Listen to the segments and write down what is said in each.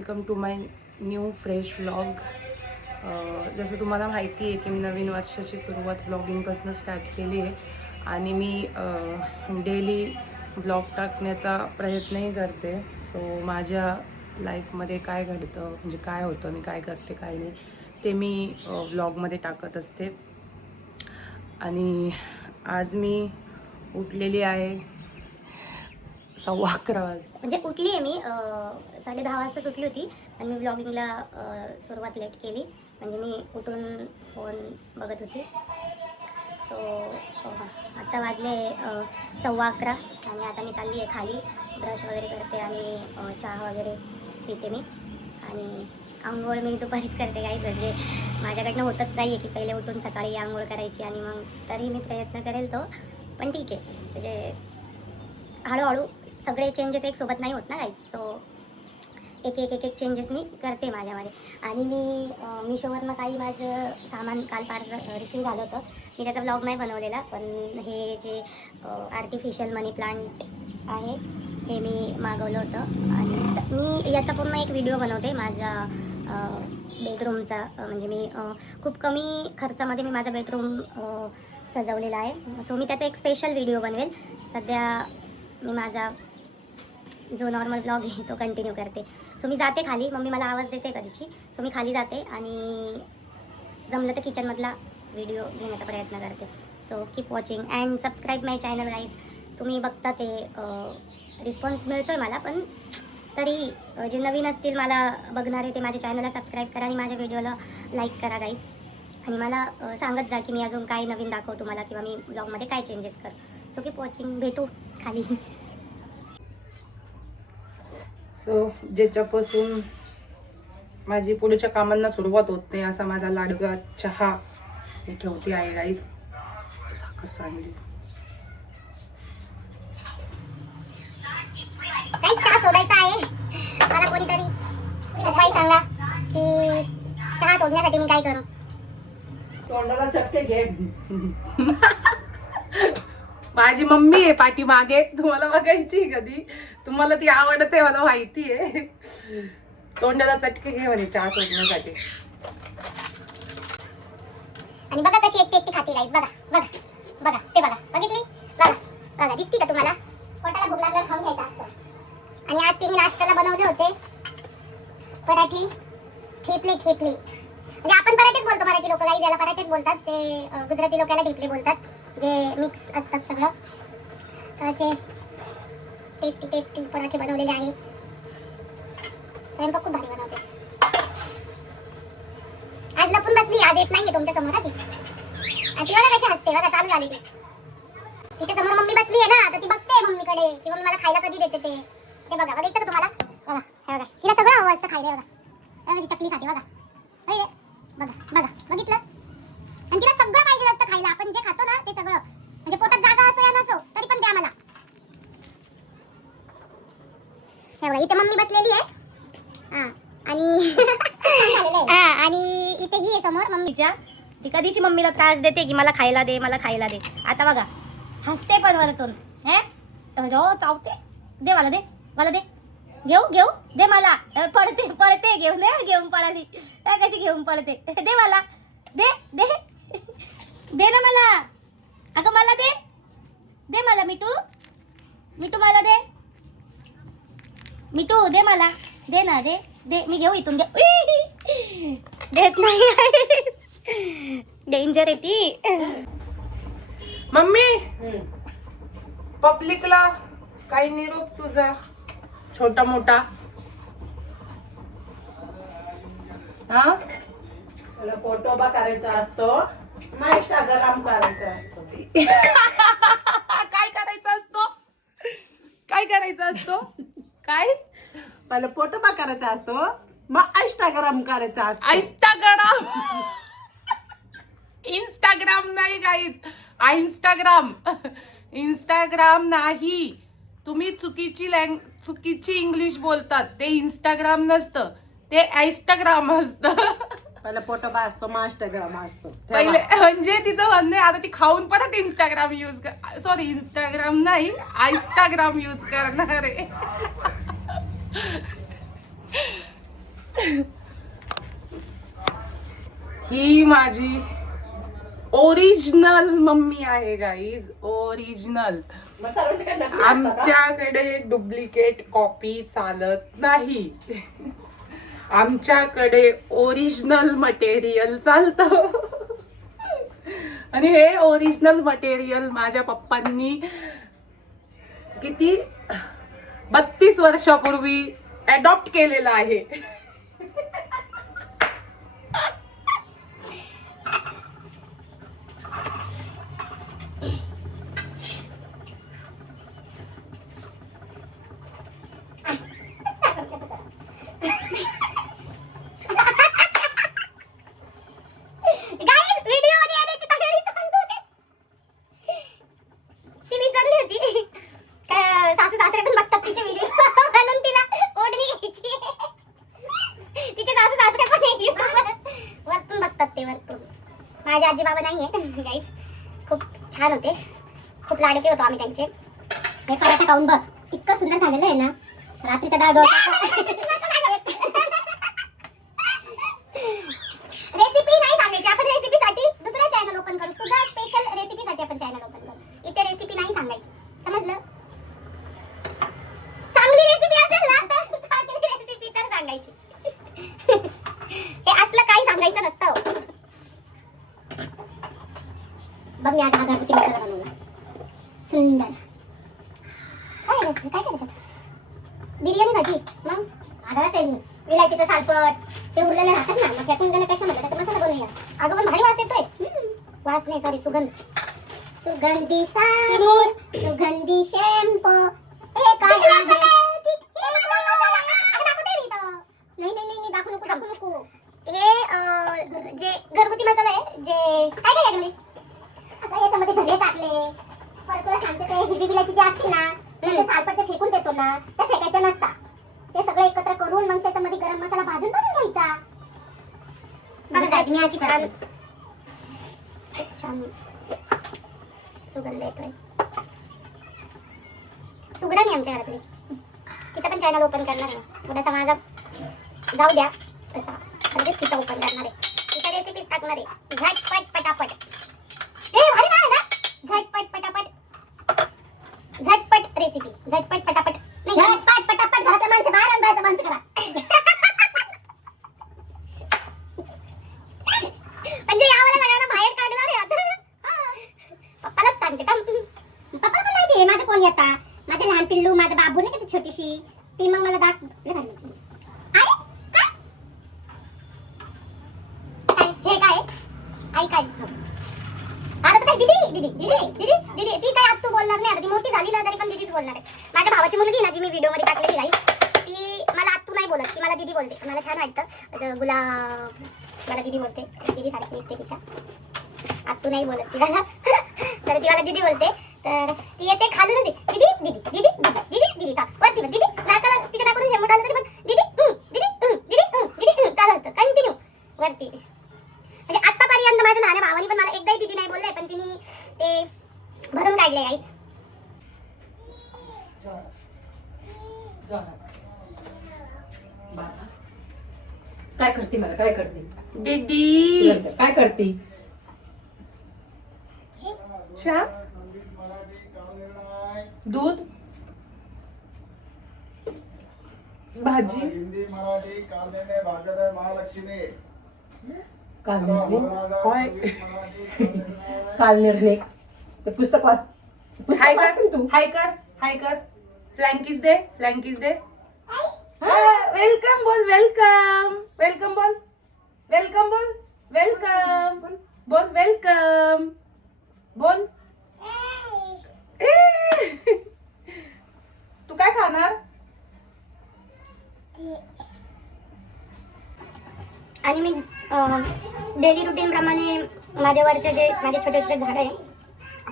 Welcome to my new fresh vlog. जसं तुम्हाला माहिती आहे की मी नवीन वर्षाची सुरुवात व्लॉगिंगपासून स्टार्ट केली आहे आणि मी डेली व्लॉग टाकण्याचा प्रयत्नही करते. सो माझ्या लाईफमध्ये काय घडतं, म्हणजे काय होतं, मी काय करते काय नाही, ते मी व्लॉगमध्ये टाकत असते. आणि आज मी उठलेली आहे 11:15 वाजता. म्हणजे उठली आहे मी 10:30 वाजताच उठली होती आणि मी व्लॉगिंगला सुरुवात लेट केली. म्हणजे मी उठून फोन बघत होती. सो आता वाजले 11:15 आणि आता मी चालली आहे खाली, ब्रश वगैरे करते आणि चहा वगैरे पिते मी. आणि आंघोळ मी दुपारीच करते काही, म्हणजे माझ्याकडनं होतच नाही आहे की पहिले उठून सकाळी आंघोळ करायची. आणि मग तरी मी प्रयत्न करेल तो, पण ठीक आहे, म्हणजे हळूहळू सगळे चेंजेस एक सोबत नाही होत ना गाईज. सो एक एक एक एक चेंजेस मी करते माझ्यामध्ये. आणि मी मिशोवरनं काही माझं सामान काल पार्सल रिसीव झालं होतं. मी त्याचा ब्लॉग नाही बनवलेला, पण हे जे आर्टिफिशियल मनी प्लांट आहे हे मी मागवलं होतं. आणि मी याचा पूर्ण एक व्हिडिओ बनवते माझ्या बेडरूमचा. म्हणजे मी खूप कमी खर्चामध्ये मी माझा बेडरूम सजवलेला आहे. सो मी त्याचा एक स्पेशल व्हिडिओ बनवेल. सध्या मी माझा जो नॉर्मल ब्लॉग आहे तो कंटिन्यू करते. सो मी जाते खाली, मम्मी मला आवाज देते कधीची. सो मी खाली जाते आणि जमलं तर किचनमधला व्हिडिओ घेण्याचा प्रयत्न करते. So keep watching and subscribe my channel guys. तुम्ही बघता ते रिस्पॉन्स मिळतो आहे मला, पण तरी जे नवीन असतील मला बघणारे ते माझ्या चॅनलला सबस्क्राईब करा आणि माझ्या व्हिडिओला लाईक करा गाईज. आणि मला सांगत जा की मी अजून काय नवीन दाखवतो तुम्हाला किंवा मी ब्लॉगमध्ये काय चेंजेस कर. सो कीप वॉचिंग, भेटू खाली. सो ज्याच्यापासून माझी पुढच्या कामांना सुरुवात होत नाही असा माझा लाडका चहा मी ठेवते आहे गाईज. साखर सांगली काही चहा सोडायचा आहे मला. कोणीतरी उपाय सांगा की चहा सोडण्यासाठी मी काय करू. तोंडाला चटके घे. माझी मम्मी आहे पाठीमागे, तुम्हाला बघायची कधी, तुम्हाला ती आवडते मला माहिती आहे. तोंडाला चटके घे म्हणे चहा सोडण्यासाठी. आणि बघा कशी एकटी एकटी खाती गाईज. बघा बघा बघा, ते बघा, बघितली, बघा बघा, दिसती का तुम्हाला. पोटाला भूक लागल्यावर खाऊन घ्यायचं असतं. आणि आज तिने नाश्त्याला बनवले होते पराठे, ठेपले. म्हणजे आपण पराठेच बोलतो मराठी लोक गाईज, याला पराठेच बोलतात. ते गुजराती लोकांना ठेपले बोलतात, जे मिक्स असतात सगळं. तर असे टेस्टी पराठे बनवलेले आहे. स्वयंपाक खूप भारी बनवते. आज लपून बसली, आज येत नाहीये तुमच्या समोर. ती बघा कशी हसते, बघा चालू झाली ती. तिच्या समोर मम्मी बसली आहे ना, तर ती बघते मम्मीकडे की मम्मी मला खायला कधी देते ते. ते बघा, बघितलं का तुम्हाला. बघा हे बघा, तिला सगळं हवं असतं खायला. बघा ती चकली खाते बघा. बघा बघा, बघितलं. आणि तिला सगळं पाहिजे असतं खायला. आपण जे खातो ना ते सगळं, म्हणजे पोटात जागा असो या नसो तरी पण द्या मला. हे बघा इथे मम्मी बसलेली आहे. आणि आणि इथे ही आहे समोर मम्मीच्या. ती कधीची मम्मीला त्रास देते की मला खायला दे, मला खायला दे. आता बघा हसते पण वरतून. चावते. दे मला, दे मला, दे घेऊ दे मला. पळते घेऊन पळाली. कशी घेऊन पळते. दे मला, दे ना मला. अगं मला दे मला. मिठू मला दे. मिठू दे मला, दे ना, दे मी घेऊ इथून. देत नाही. डेंजर आहे ती. मम्मी पब्लिकला काही निरोप तुझा छोटा मोठा. हा त्याला पोटोबा करायचा असतो, इंस्टाग्राम करायचा असतो. काय करायचं असतो काय पहिला पोटोबा करायचा असतो, मग इंस्टाग्राम करायचा असतो. इंस्टाग्राम नाही गाईज, इंस्टाग्राम नाही. तुम्ही चुकीची इंग्लिश बोलतात. ते इंस्टाग्राम नसतं, ते इंस्टाग्राम असतं. पहिला पोटोबा असतो, मग इंस्टाग्राम असतो. पहिले म्हणजे तिचं म्हणणं आहे, आता ती खाऊन परत इंस्टाग्राम यूज कर, सॉरी इंस्टाग्राम नाही इंस्टाग्राम यूज करणार आहे. ही माझी ओरिजिनल मम्मी आहे गाईज, ओरिजिनल. आमच्याकडे डुप्लिकेट कॉपी चालत नाही. आमच्याकडे ओरिजिनल मटेरियल चालतं. आणि हे ओरिजिनल मटेरियल माझ्या पप्पांनी किती 32 वर्षापूर्वी अडॉप्ट केलेलं आहे. माझे आजी बाबा नाहीये गाईस, खूप छान होते, खूप लाडके होतो आम्ही त्यांचे. हे पराठा खाऊन बघ, इतकं सुंदर झालेलं आहे ना. रात्रीचा डाळ रेसिपी नाही सांगायची आपण, रेसिपीसाठी दुसरा चॅनल ओपन करू. तुझा स्पेशल रेसिपीसाठी आपण चॅनल ओपन करू. इथे रेसिपी नाही सांगायची, समजलं? चांगली रेसिपी असेल ना तर चांगली रेसिपी तर सांगायची. हे असलं काही सांगायचं नसतं. बघ मी आज हा घरगुती मसाला बनवला, सुंदर. काय करायचं बिर्याणीसाठी? मग आता ते विलायचीचं सालपट ते उरलेले राहतात ना, मग त्यातून देण्यापेक्षा म्हटलं त्याचा मसाला बनवूया. अगं पण भारी वास येतोय. वास नाही, सॉरी, सुगंध. सुगंधी साबण, सुगंधी शॅम्पू. हे काय नाही दाखवू नको. हे जे घरगुती मसाला आहे, जे काय काय याच्यामध्ये आता याच्यामध्ये धने टाकले. परत तुला सांगते ते हिरवी विलायची जी असते ना, ते सालपट ते फेकून देतो ना, ते फेकायचं नसतं. ते सगळं एकत्र करून मग त्याच्यामध्ये गरम मसाला भाजून बनवून घ्यायचा. बघा मी अशी छान छान सुगंध येतोय. सुगंधाने आमच्या घरातली. तिचं पण चॅनल ओपन करणार आहे. थोडासा माझा जाऊ द्या तसा, लगेच तिचं ओपन करणार आहे. तिच्या रेसिपीज टाकणार आहे. झटपट पटापट. हे भारी नाव आहे ना, झटपट पटापट. झटपट रेसिपी, झटपट पटापट. झटपट पटापट. घरातल्या माणसं बाहेर आणि बाहेरचं माणसं करा. म्हणजे यावाला सगळ्यांना बाहेर काढणार आहे आता. पप्पालाच सांगते का? पप्पाला पण माहिती आहे माझं कोण येता. माझं लहान पिल्लू, माझं बाबू नाही का ती छोटीशी, ती मग मला दाख. हे काय आई काय आता तर काय दीदी दीदी दीदी दीदी दीदी ती काय आज तू बोलणार नाही. आता ती मोठी झाली ना तरी पण दीदीच बोलणार आहे. माझ्या भावाची मुलगी ना जी मी व्हिडिओ मध्ये टाकलेली राहील, ती मला आत्तू नाही बोलत, ती मला दीदी बोलते. मला छान वाटतं. गुलाब मला दीदी बोलते, दीदी सारखी दिसते तिच्या. आत्तू नाही बोलत तिला तर ती मला दीदी बोलते. तर ती येते खालूनच दीदी दीदी दीदी दीदी दीदी चाल वरती दीदी नाकाला तिच्या नाकातून शेंबूट आलं तरी पण दीदी दीदी दीदी दीदी चालू असतं कंटिन्यू वरती. म्हणजे आतापर्यंत माझ्या लहान भावानी पण मला एकदाही दीदी नाही बोलले, पण तिने ते भरून काढले गाईच. काय करते मला, काय करते दीदी? काय करते? चहा, दूध, भाजी. हिंदी मराठी कालनेने भागत आहे महालक्ष्मी. काल निर्णय, काय? काल निर्णय ते पुस्तक वाच. हाय पुस्तक कर, तू. हाय कर, हाय कर. फ्लँकीज दे, फ्लँकीज दे. वेलकम बोल, वेलकम. वेलकम बोल, वेलकम बोल, वेलकम बोल, वेलकम बोल. तू काय खाणार? आणि मी डेली रुटीन प्रमाणे माझ्यावरचे जे माझे छोटे छोटे झाडं आहे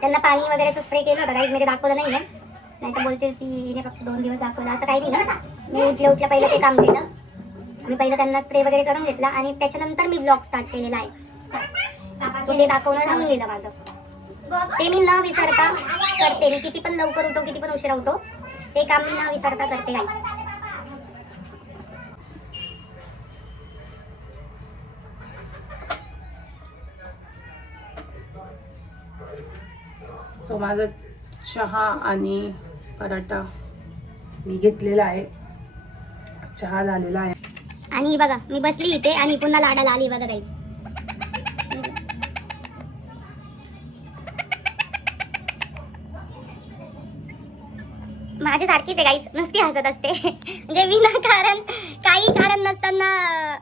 त्यांना पाणी वगैरेचं स्प्रे केलं होतं. काही मी दाखवलं नाही आहे, नाही तर बोलते की हिने फक्त 2 दिवस दाखवलं, असं काही नाही. मी उठल्या पहिलं ते काम केलं. मी पहिलं त्यांना स्प्रे वगैरे करून घेतला आणि त्याच्यानंतर मी ब्लॉग स्टार्ट केलेला आहे. तो ते दाखवणं राहून गेलं माझं. ते मी न विसरता करते. मी किती पण लवकर उठो किती पण उशिरा उठो ते काम मी न विसरता करते गाईस. सो माझा चहा आणि पराठा मी घेतलेला आहे. चहा झालेला आहे. आणि बघा मी बसली इथे आणि पुन्हा लाडाला आली बघा गाईज. माझ्यासारखीच आहे गाईज, नुसती हसत असते. म्हणजे विनाकारण काही कारण नसताना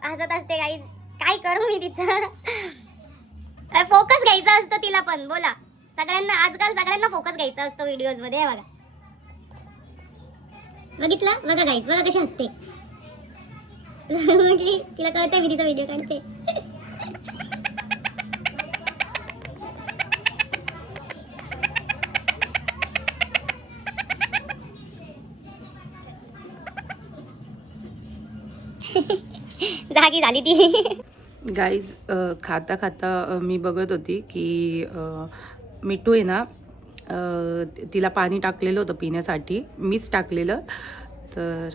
हसत असते गाईज. काय करू मी तिचं. फोकस घ्यायचा असतो तिला पण. बोला, सगळ्यांना आजकाल सगळ्यांना फोकस घ्यायचा असतो व्हिडिओज मध्ये. बघा बघितलं, बघा गाईज, बघा कशी हसते. म्हटली तिला कळतंय मी तिचा व्हिडिओ काढते. जागी झाली ती. गाईज खाता खाता मी बघत होती की मिठू आहे ना, तिला पाणी टाकलेलं होतं पिण्यासाठी, मीच टाकलेलं. तर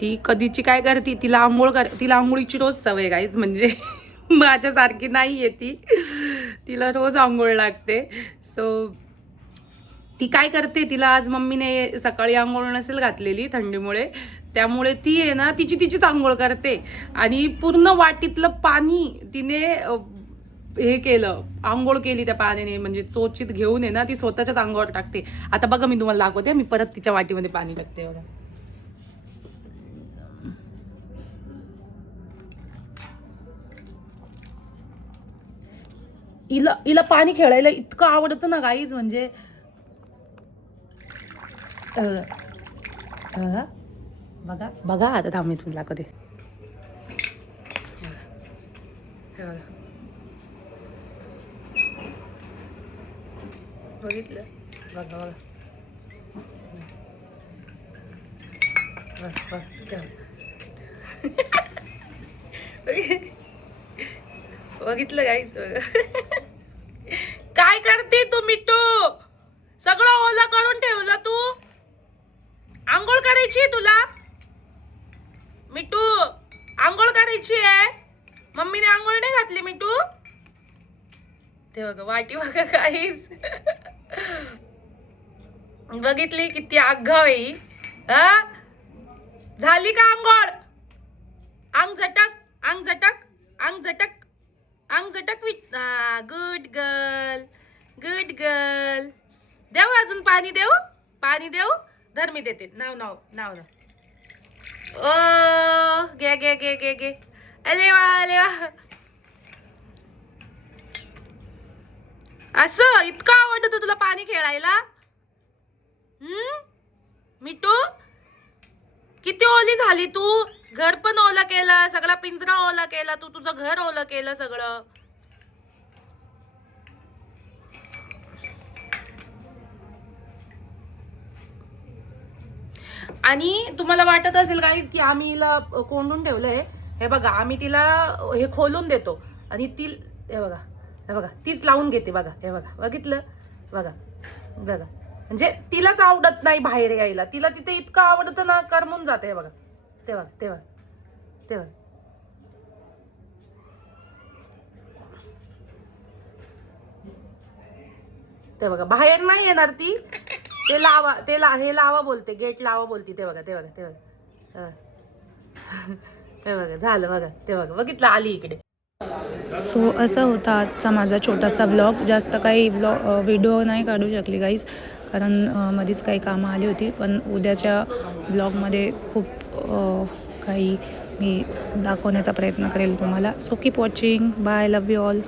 ती कधीची काय करते, तिला आंघोळीची रोज सवय गाईज. म्हणजे माझ्यासारखी नाही आहे ती, तिला रोज आंघोळ लागते. सो ती काय करते, तिला आज मम्मीने सकाळी आंघोळ नसेल घातलेली थंडीमुळे, त्यामुळे ती आहे ना तिचीच आंघोळ करते. आणि पूर्ण वाटीतलं पाणी तिने हे केलं, आंघोळ केली त्या पाण्याने. म्हणजे चोचीत घेऊन आहे ना ती स्वतःच्याच अंगावर टाकते. आता बघा मी तुम्हाला दाखवते, मी परत तिच्या वाटीमध्ये पाणी टाकते. बघा हिला पाणी खेळायला इतकं आवडतं ना गाईज. म्हणजे बघा बघा, आता थांब मी तुम्ही दाखवते. हे बघा, बघितलं, बघा बघा बघितलं गाईस. काय करते तू मिठू? सगळं ओला करून ठेवलं तू. आंघोळ करायची तुला मिठू? आंघोळ करायची आहे. मम्मीने आंघोळ नाही घातली मिठू? ते बघा वाटी बघा गाईस. बघितली किती आगाव आहे. झाली का आंघोळ? अंग झटक, अंग झटक, अंग झटक, अंग झटक. Good girl, good girl. देऊ अजून पाणी देऊ? पाणी देऊ? धर मी देते. नाव नाव नाव नाव. ओ गे गे गे गे गे. अले वा अले वा. असं इतकं आवडतं तुला पाणी खेळायला? मिठू किती ओली झाली तू. घर पण ओला केलं, सगळा पिंजरा ओला केला तू, तुझं घर ओलं केलं सगळं. आणि तुम्हाला वाटत असेल गाईज की आम्ही हिला कोंडून ठेवलंय. हे बघा, आम्ही तिला हे खोलून देतो आणि ती हे बघा, हे बघा तीच लावून घेते. बघा हे बघा, बघितलं, बघा बघा. म्हणजे तिलाच आवडत नाही बाहेर यायला, तिला तिथे इतकं आवडतं ना, करमून जाते. हे बघा, ते बघा, ते बघा, ते बघा. ते बघा, बाहेर नाही येणार ती. ते लावा, हे लावा बोलते, गेट लावा बोलते. ते बघा, ते बघा, ते बघा, हे बघा, झालं बघा. ते बघा, बघितलं, आली इकडे. सो असा होता आजचा माझा छोटासा ब्लॉग. जास्त काही व्हिडिओ नाही काढू शकली गाईज, कारण मध्येच काही कामं आली होती. पण उद्याच्या ब्लॉगमध्ये खूप काही मी दाखवण्याचा प्रयत्न करेल तुम्हाला. So keep watching. Bye, love you all.